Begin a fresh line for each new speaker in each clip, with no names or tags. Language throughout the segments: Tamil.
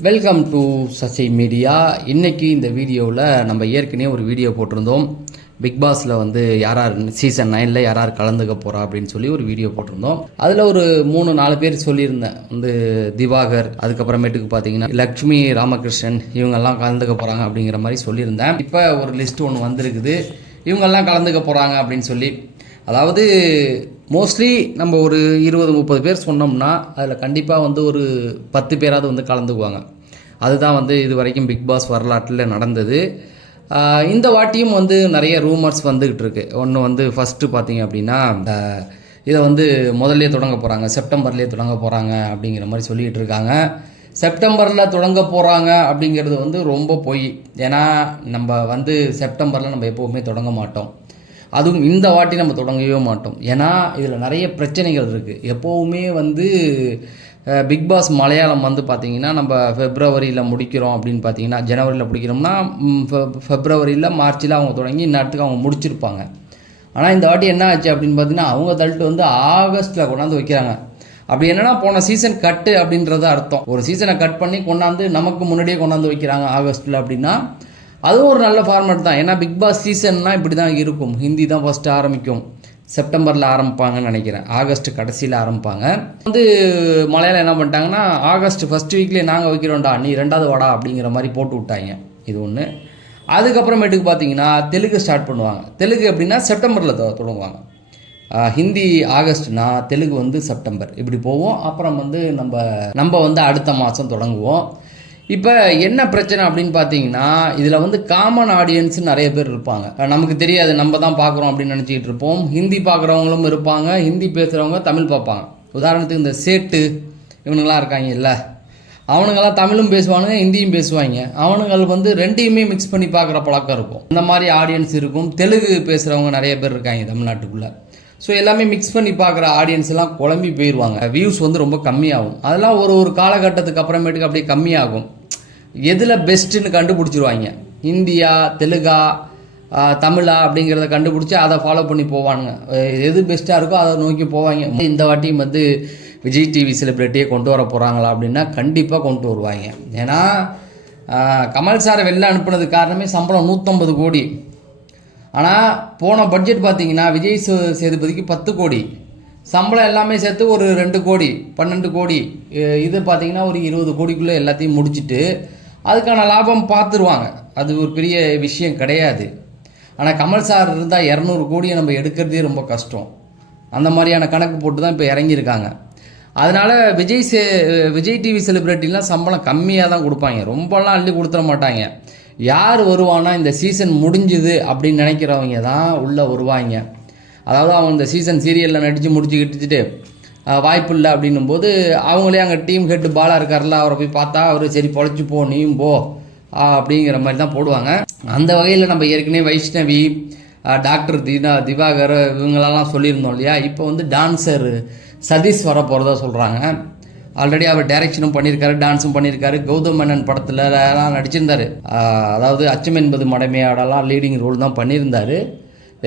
வெல்கம் டு சசி மீடியா இன்றைக்கி இந்த வீடியோவில் நம்ம ஏற்கனவே ஒரு வீடியோ போட்டிருந்தோம். பிக் பாஸில் வந்து யார் சீசன் நைனில் யாரார் கலந்துக்க போகிறா அப்படின்னு சொல்லி ஒரு வீடியோ போட்டிருந்தோம். அதில் ஒரு மூணு நாலு பேர் சொல்லியிருந்தேன். வந்து திவாகர் அதுக்கப்புறமேட்டுக்கு பார்த்தீங்கன்னா லக்ஷ்மி ராமகிருஷ்ணன் இவங்கெல்லாம் கலந்துக்க போகிறாங்க அப்படிங்கிற மாதிரி சொல்லியிருந்தேன். இப்போ ஒரு லிஸ்ட் ஒன்று வந்திருக்குது. இவங்கெல்லாம் கலந்துக்க போகிறாங்க அப்படின்னு சொல்லி. அதாவது மோஸ்ட்லி நம்ம ஒரு இருபது முப்பது பேர் சொன்னோம்னா அதில் கண்டிப்பாக வந்து ஒரு பத்து பேராவது வந்து கலந்துக்குவாங்க. அதுதான் வந்து இது வரைக்கும் பிக் பாஸ் வரலாற்றில் நடந்தது. இந்த வாட்டியும் வந்து நிறைய ரூமர்ஸ் வந்துக்கிட்டு இருக்கு. ஒன்று வந்து ஃபஸ்ட்டு பார்த்தீங்க அப்படின்னா இந்த இதை வந்து முதல்லே தொடங்க போகிறாங்க செப்டம்பர்லேயே தொடங்க போகிறாங்க அப்படிங்கிற மாதிரி சொல்லிகிட்டு இருக்காங்க. செப்டம்பரில் தொடங்க போகிறாங்க அப்படிங்கிறது வந்து ரொம்ப பொய். ஏன்னா நம்ம வந்து செப்டம்பரில் நம்ம எப்போவுமே தொடங்க மாட்டோம். அதுவும் இந்த வாட்டி நம்ம தொடங்கவே மாட்டோம். ஏன்னா இதில் நிறைய பிரச்சனைகள் இருக்குது எப்போவுமே வந்து பிக் பாஸ் மலையாளம் வந்து பார்த்திங்கன்னா நம்ம ஃபெப்ரவரியில் முடிக்கிறோம் அப்படின்னு பார்த்தீங்கன்னா ஜனவரியில் முடிக்கிறோம்னா ஃபெப்ரவரியில் மார்ச்சில் அவங்க தொடங்கி இந்நேரத்துக்கு அவங்க முடிச்சிருப்பாங்க. ஆனால் இந்த வாட்டி என்ன ஆச்சு அப்படின்னு பார்த்தீங்கன்னா அவங்க தள்ளிட்டு வந்து ஆகஸ்ட்டில் கொண்டாந்து வைக்கிறாங்க. அப்படி என்னன்னா போன சீசன் கட்டு அப்படின்றது அர்த்தம். ஒரு சீசனை கட் பண்ணி கொண்டாந்து நமக்கு முன்னாடியே கொண்டாந்து வைக்கிறாங்க ஆகஸ்ட்டில் அப்படின்னா அதுவும் ஒரு நல்ல ஃபார்மேட் தான். ஏன்னா பிக் பாஸ் சீசன்னா இப்படி தான் இருக்கும். ஹிந்தி தான் ஃபஸ்ட்டு ஆரம்பிக்கும். செப்டம்பரில் ஆரம்பிப்பாங்கன்னு நினைக்கிறேன். ஆகஸ்ட் கடைசியில் ஆரம்பிப்பாங்க. வந்து மலையாளம் என்ன பண்ணிட்டாங்கன்னா ஆகஸ்ட் ஃபஸ்ட் வீக்லேயே நாங்கள் வைக்கிறோம்டா நீ ரெண்டாவது வாடா அப்படிங்கிற மாதிரி போட்டு விட்டாங்க. இது ஒன்று அதுக்கப்புறமேட்டுக்கு பார்த்தீங்கன்னா தெலுங்கு ஸ்டார்ட் பண்ணுவாங்க. தெலுங்கு எப்படின்னா செப்டம்பரில் தொடங்குவாங்க. ஹிந்தி ஆகஸ்ட்னா தெலுங்கு வந்து செப்டம்பர் இப்படி போவோம். அப்புறம் வந்து நம்ம நம்ம வந்து அடுத்த மாதம் தொடங்குவோம். இப்போ என்ன பிரச்சனை அப்படின்னு பார்த்தீங்கன்னா இதில் வந்து காமன் ஆடியன்ஸ் நிறைய பேர் இருப்பாங்க. நமக்கு தெரியாது நம்ம தான் பார்க்குறோம் அப்படின்னு நினச்சிக்கிட்டு இருப்போம். ஹிந்தி பார்க்குறவங்களும் இருப்பாங்க ஹிந்தி பேசுகிறவங்க தமிழ் பார்ப்பாங்க. உதாரணத்துக்கு இந்த சேட்டு இவனுங்களாம் இருக்காங்க இல்லை அவனுங்கெல்லாம் தமிழும் பேசுவானுங்க ஹிந்தியும் பேசுவாங்க. அவனுங்களுக்கு வந்து ரெண்டையுமே மிக்ஸ் பண்ணி பார்க்குற பழக்கம் இருக்கும். இந்த மாதிரி ஆடியன்ஸ் இருக்கும். தெலுங்கு பேசுகிறவங்க நிறைய பேர் இருக்காங்க தமிழ்நாட்டுக்குள்ளே. ஸோ எல்லாமே மிக்ஸ் பண்ணி பார்க்குற ஆடியன்ஸ் எல்லாம் குழம்பி போயிடுவாங்க வியூஸ் வந்து ரொம்ப கம்மியாகும். அதெல்லாம் ஒரு ஒரு காலகட்டத்துக்கு அப்புறமேட்டுக்கு அப்படியே கம்மியாகும். எதில் பெஸ்ட்டுன்னு கண்டுபிடிச்சிருவாங்க. இந்தியா தெலுங்கா தமிழா அப்படிங்கிறத கண்டுபிடிச்சி அதை ஃபாலோ பண்ணி போவானுங்க. எது பெஸ்ட்டாக இருக்கோ அதை நோக்கி போவாங்க. இந்த வாட்டியும் வந்து விஜய் டிவி செலிப்ரிட்டியை கொண்டு வர போகிறாங்களா அப்படின்னா கண்டிப்பாக கொண்டு வருவாங்க. ஏன்னா கமல் சாரை வெளில அனுப்புனது காரணமே சம்பளம் நூற்றம்பது கோடி. ஆனால் போன பட்ஜெட் பார்த்தீங்கன்னா விஜய் சே- சேதுபதிக்கு பத்து கோடி. சம்பளம் எல்லாமே சேர்த்து ஒரு ரெண்டு கோடி பன்னெண்டு கோடி. இது பார்த்திங்கன்னா ஒரு இருபது கோடிக்குள்ளே எல்லாத்தையும் முடிச்சிட்டு அதுக்கான லாபம் பார்த்துருவாங்க. அது ஒரு பெரிய விஷயம் கிடையாது. ஆனால் கமல் சார் இருந்தால் இரநூறு கோடியை நம்ம எடுக்கிறதே ரொம்ப கஷ்டம். அந்த மாதிரியான கணக்கு போட்டு தான் இப்போ இறங்கியிருக்காங்க. அதனால் விஜய் சே விஜய் டிவி செலிப்ரிட்டிலாம் சம்பளம் கம்மியாக தான் கொடுப்பாங்க. ரொம்பலாம் அள்ளி கொடுத்துட மாட்டாங்க. யார் வருவானா இந்த சீசன் முடிஞ்சுது அப்படின்னு நினைக்கிறவங்க தான் உள்ளே வருவாங்க. அதாவது அவன் இந்த சீசன் சீரியலில் நடித்து முடிச்சு கிட்டுச்சிட்டு வாய்ப்பு இல்லை அப்படின்னும் போது அவங்களே அங்கே டீம் ஹெட் பாலாக இருக்கார்ல அவரை போய் பார்த்தா அவர் சரி பொழைச்சி போ நீயும் போ அப்படிங்கிற மாதிரி தான் போடுவாங்க. அந்த வகையில் நம்ம ஏற்கனவே வைஷ்ணவி டாக்டர் தீனா திவாகர் இவங்களெல்லாம் சொல்லியிருந்தோம் இல்லையா? இப்போ வந்து டான்ஸர் சதீஷ் வர போகிறதா சொல்கிறாங்க ஆல்ரெடி அவர் டைரக்ஷனும் பண்ணியிருக்காரு டான்ஸும் பண்ணியிருக்காரு. கௌதம் மேனன் படத்தில் எல்லாம் நடிச்சிருந்தாரு. அதாவது அச்சம் என்பது மடமையாடெல்லாம் லீடிங் ரோல் தான் பண்ணியிருந்தாரு.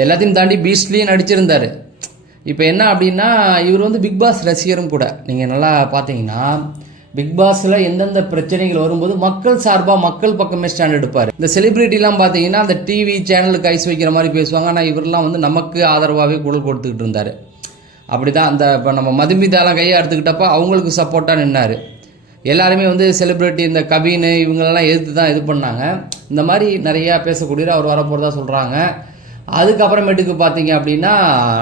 எல்லாத்தையும் தாண்டி பீஸ்ட்லேயும் நடிச்சிருந்தார். இப்போ என்ன அப்படின்னா இவர் வந்து பிக் பாஸ் ரசிகரும் கூட. நீங்கள் நல்லா பார்த்தீங்கன்னா பிக் பாஸில் எந்தெந்த பிரச்சனைகள் வரும்போது மக்கள் சார்பாக மக்கள் பக்கமே ஸ்டாண்ட் எடுப்பார். இந்த செலிபிரிட்டிலாம் பார்த்தீங்கன்னா அந்த டிவி சேனலுக்கு ஐஸ் வைக்கிற மாதிரி பேசுவாங்க. ஆனால் இவரெல்லாம் வந்து நமக்கு ஆதரவாகவே குரல் கொடுத்துக்கிட்டு இருந்தார். அப்படி தான் அந்த இப்போ நம்ம மதுமிதாலாம் கையை எடுத்துக்கிட்டப்போ அவங்களுக்கு சப்போர்ட்டாக நின்னார். எல்லாருமே வந்து செலிப்ரிட்டி இந்த கவின் இவங்களெல்லாம் எதிர்த்து தான் இது பண்ணாங்க. இந்த மாதிரி நிறையா பேசக்கூடியவர் அவர் வரப்போகிறதா சொல்கிறாங்க அதுக்கப்புறமேட்டுக்கு பார்த்தீங்க அப்படின்னா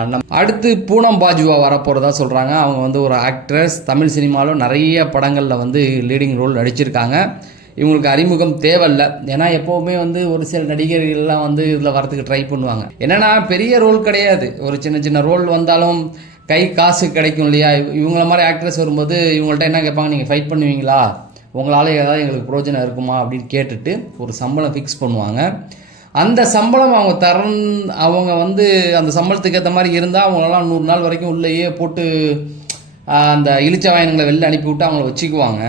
நம் அடுத்து பூனம் பாஜுவா வரப்போகிறதா சொல்கிறாங்க அவங்க வந்து ஒரு ஆக்ட்ரஸ் தமிழ் சினிமாவில் நிறைய படங்களில் வந்து லீடிங் ரோல் நடிச்சிருக்காங்க. இவங்களுக்கு அறிமுகம் தேவையில்ல. ஏன்னா எப்போவுமே வந்து ஒரு சில நடிகர்கள்லாம் வந்து இதில் வரதுக்கு ட்ரை பண்ணுவாங்க. என்னன்னா பெரிய ரோல் கிடையாது. ஒரு சின்ன சின்ன ரோல் வந்தாலும் கை காசு கிடைக்கும் இல்லையா? இவ- இவங்கள மாதிரி ஆக்ட்ரஸ் வரும்போது இவங்கள்ட்ட என்ன கேட்பாங்க? நீங்கள் ஃபைட் பண்ணுவீங்களா? உங்களால் ஏதாவது எங்களுக்கு பிரோஜனம் இருக்குமா? அப்படின்னு கேட்டுட்டு ஒரு சம்பளம் ஃபிக்ஸ் பண்ணுவாங்க. அந்த சம்பளம் அவங்க தரன் அவங்க வந்து அந்த சம்பளத்துக்கு ஏற்ற மாதிரி இருந்தால் அவங்களெல்லாம் நூறு நாள் வரைக்கும் உள்ளேயே போட்டு அந்த இழிச்ச வாயனங்களை வெளில அனுப்பிவிட்டு அவங்கள வச்சுக்குவாங்க.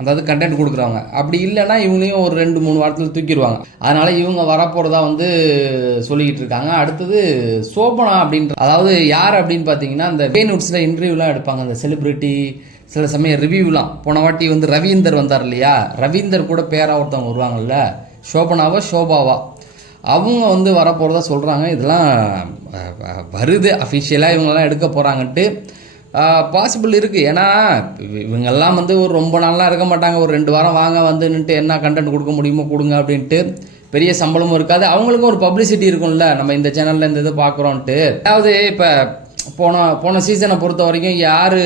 அதாவது கண்டென்ட் கொடுக்குறவங்க. அப்படி இல்லைன்னா இவங்களையும் ஒரு ரெண்டு மூணு வாரத்தில் தூக்கிடுவாங்க. அதனால இவங்க வரப்போகிறதா வந்து சொல்லிக்கிட்டு இருக்காங்க. அடுத்தது சோபனா அப்படின்ற அதாவது யார் அப்படின்னு பார்த்தீங்கன்னா அந்த வேனுட்ஸில் இன்டர்வியூலாம் எடுப்பாங்க. அந்த செலிப்ரிட்டி சில சமயம் ரிவ்யூலாம் போன வாட்டி வந்து ரவீந்தர் வந்தார் இல்லையா? ரவீந்தர் கூட பேராக ஒருத்தவங்க வருவாங்கல்ல? சோபனாவா ஷோபாவா அவங்க வந்து வரப்போகிறதா சொல்கிறாங்க இதெல்லாம் வருது. அஃபிஷியலாக இவங்கெல்லாம் எடுக்க போகிறாங்கன்ட்டு பாசிபிள் இருக்குது ஏன்னா இவங்கெல்லாம் வந்து ஒரு ரொம்ப நாளாக இருக்க மாட்டாங்க. ஒரு ரெண்டு வாரம் வாங்க வந்து நின்னுட்டு என்ன கண்டென்ட் கொடுக்க முடியுமோ கொடுங்க அப்படின்ட்டு பெரிய சம்பளமும் இருக்காது. அவங்களுக்கும் ஒரு பப்ளிசிட்டி இருக்கும்ல. நம்ம இந்த சேனலில் இந்த இது பார்க்குறோன்ட்டு. அதாவது இப்போ போன போன சீசனை பொறுத்த வரைக்கும் யார்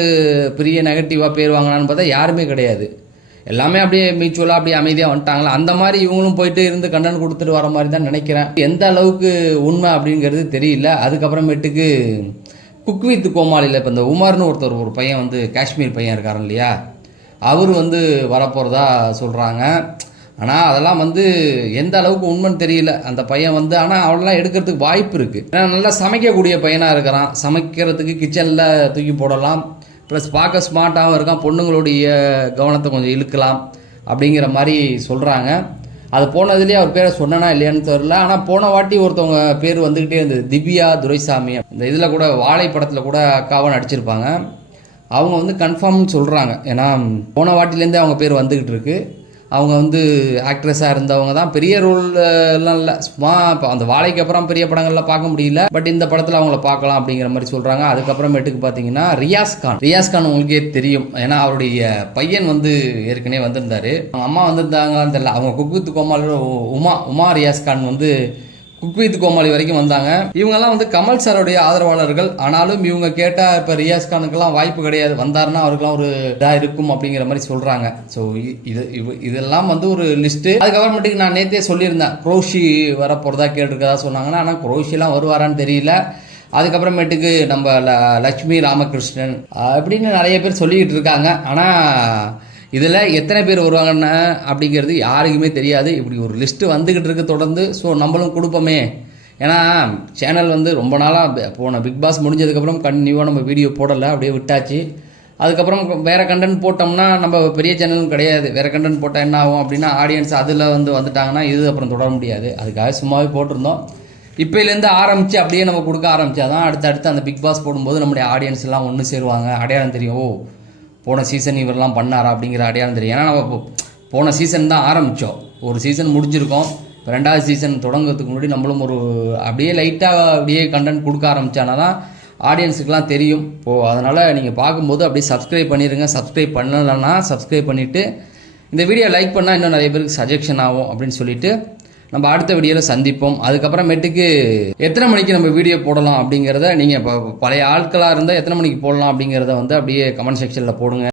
பெரிய நெகட்டிவாக பேர் வாங்கினான்னு பார்த்தா யாருமே கிடையாது. எல்லாமே அப்படியே மியூச்சுவலாக அப்படியே அமைதியாக வந்துட்டாங்களா? அந்த மாதிரி இவங்களும் போயிட்டு இருந்து கண்டன் கொடுத்துட்டு வர மாதிரி தான் நினைக்கிறேன். எந்த அளவுக்கு உண்மை அப்படிங்கிறது தெரியல. அதுக்கப்புறமேட்டுக்கு குக் வித் கோமாளியில் இப்போ இந்த உமர்னு ஒருத்தர் ஒரு பையன் வந்து காஷ்மீர் பையன் இருக்காரு இல்லையா? அவர் வந்து வரப்போகிறதா சொல்கிறாங்க ஆனால் அதெல்லாம் வந்து எந்த அளவுக்கு உண்மைன்னு தெரியல. அந்த பையன் வந்து ஆனால் அவளெல்லாம் எடுக்கிறதுக்கு வாய்ப்பு இருக்குது ஏன்னா நல்லா சமைக்கக்கூடிய பையனாக இருக்கிறான். சமைக்கிறதுக்கு கிச்சனில் தூக்கி போடலாம். ப்ளஸ் பார்க்க ஸ்மார்ட்டாகவும் இருக்கான் பொண்ணுங்களுடைய கவனத்தை கொஞ்சம் இழுக்கலாம் அப்படிங்கிற மாதிரி சொல்கிறாங்க அது போனதுலேயே அவர் பேரை சொன்னனா இல்லையான்னு தெரில ஆனால் போன வாட்டி ஒருத்தவங்க பேர் வந்துக்கிட்டே இருந்தது. திவ்யா துரைசாமி. இந்த இதில் கூட வாழை படத்தில் கூட அக்காவை நடிச்சிருப்பாங்க. அவங்க வந்து கன்ஃபார்ம்னு சொல்கிறாங்க ஏன்னா போன வாட்டிலேருந்தே அவங்க பேர் வந்துக்கிட்டு இருக்குது அவங்க வந்து ஆக்ட்ரஸாக இருந்தவங்க தான். பெரிய ரோல்லாம் இல்லை. சும்மா இப்போ அந்த வாழைக்கு அப்புறம் பெரிய படங்கள்ல பார்க்க முடியல. பட் இந்த படத்தில் அவங்கள பார்க்கலாம் அப்படிங்கிற மாதிரி சொல்கிறாங்க அதுக்கப்புறமேட்டுக்கு பார்த்தீங்கன்னா ரியாஸ் கான். ரியாஸ் கான் உங்களுக்கே தெரியும். ஏன்னா அவருடைய பையன் வந்து ஏற்கனவே வந்திருந்தார். அவங்க அம்மா வந்திருந்தாங்களான்னு தெரியல. அவங்க குக்குத்து கோமாலோட உமா உமா ரியாஸ் கான் வந்து குக்வித் கோமாளி வரைக்கும் வந்தாங்க. இவங்கெல்லாம் வந்து கமல் சாரோடைய ஆதரவாளர்கள். ஆனாலும் இவங்க கேட்டால் இப்போ ரியாஸ் கானுக்கெல்லாம் வாய்ப்பு கிடையாது. வந்தாருன்னா அவருக்கெல்லாம் ஒரு இதாக இருக்கும் அப்படிங்கிற மாதிரி சொல்கிறாங்க ஸோ இது இது இதெல்லாம் வந்து ஒரு லிஸ்ட்டு அதுக்கப்புறமேட்டுக்கு நான் நேற்றே சொல்லியிருந்தேன். குரோஷி வர போகிறதா கேட்டிருக்கதா சொன்னாங்கன்னா ஆனால் குரோஷிலாம் வருவாரான்னு தெரியல. அதுக்கப்புறமேட்டுக்கு நம்ம ல ராமகிருஷ்ணன் அப்படின்னு நிறைய பேர் சொல்லிக்கிட்டு இருக்காங்க. ஆனால் இதில் எத்தனை பேர் வருவாங்கன்னு அப்படிங்கிறது யாருக்குமே தெரியாது. இப்படி ஒரு லிஸ்ட்டு வந்துக்கிட்டு இருக்கு தொடர்ந்து. ஸோ நம்மளும் கொடுப்போமே. ஏன்னா சேனல் வந்து ரொம்ப நாளாக போன பிக் பாஸ் முடிஞ்சதுக்கப்புறம் கண்டினியூவாக நம்ம வீடியோ போடலை. அப்படியே விட்டாச்சு. அதுக்கப்புறம் வேறு கண்டென்ட் போட்டோம்னா நம்ம பெரிய சேனலும் கிடையாது. வேறு கண்டென்ட் போட்டால் என்ன ஆகும் அப்படின்னா ஆடியன்ஸ் அதில் வந்து வந்துட்டாங்கன்னா இது அப்புறம் தொடர முடியாது. அதுக்காக சும்மாவே போட்டிருந்தோம். இப்போலேருந்து ஆரம்பித்து அப்படியே நம்ம கொடுக்க ஆரம்பிச்சாதான் அடுத்து அடுத்து அந்த பிக் பாஸ் போடும்போது நம்முடைய ஆடியன்ஸ் எல்லாம் ஒன்று சேருவாங்க. அடையாளம் தெரியும். ஓ போன சீசன் இவரெல்லாம் பண்ணாரா அப்படிங்கிற அடையாளம் தெரியும். ஏன்னா நம்ம போன சீசன் தான் ஆரம்பித்தோம் ஒரு சீசன் முடிஞ்சிருக்கோம். இப்போ ரெண்டாவது சீசன் தொடங்குறதுக்கு முன்னாடி நம்மளும் ஒரு அப்படியே லைட்டாக அப்படியே கண்டென்ட் கொடுக்க ஆரம்பித்தானா தான் ஆடியன்ஸுக்கெலாம் தெரியும். இப்போது அதனால் நீங்கள் பார்க்கும்போது அப்படியே சப்ஸ்கிரைப் பண்ணிடுங்க சப்ஸ்கிரைப் பண்ணலைன்னா சப்ஸ்கிரைப் பண்ணிவிட்டு இந்த வீடியோ லைக் பண்ணால் இன்னும் நிறைய பேருக்கு சஜெக்ஷன் ஆகும் அப்படின்னு சொல்லிட்டு நம்ம அடுத்த வீடியோவில் சந்திப்போம். அதுக்கப்புறமேட்டுக்கு எத்தனை மணிக்கு நம்ம வீடியோ போடலாம் அப்படிங்கிறத நீங்கள் இப்போ பழைய ஆட்களாக இருந்தால் எத்தனை மணிக்கு போடலாம் அப்படிங்கிறத வந்து அப்படியே கமெண்ட் செக்ஷனில் போடுங்க.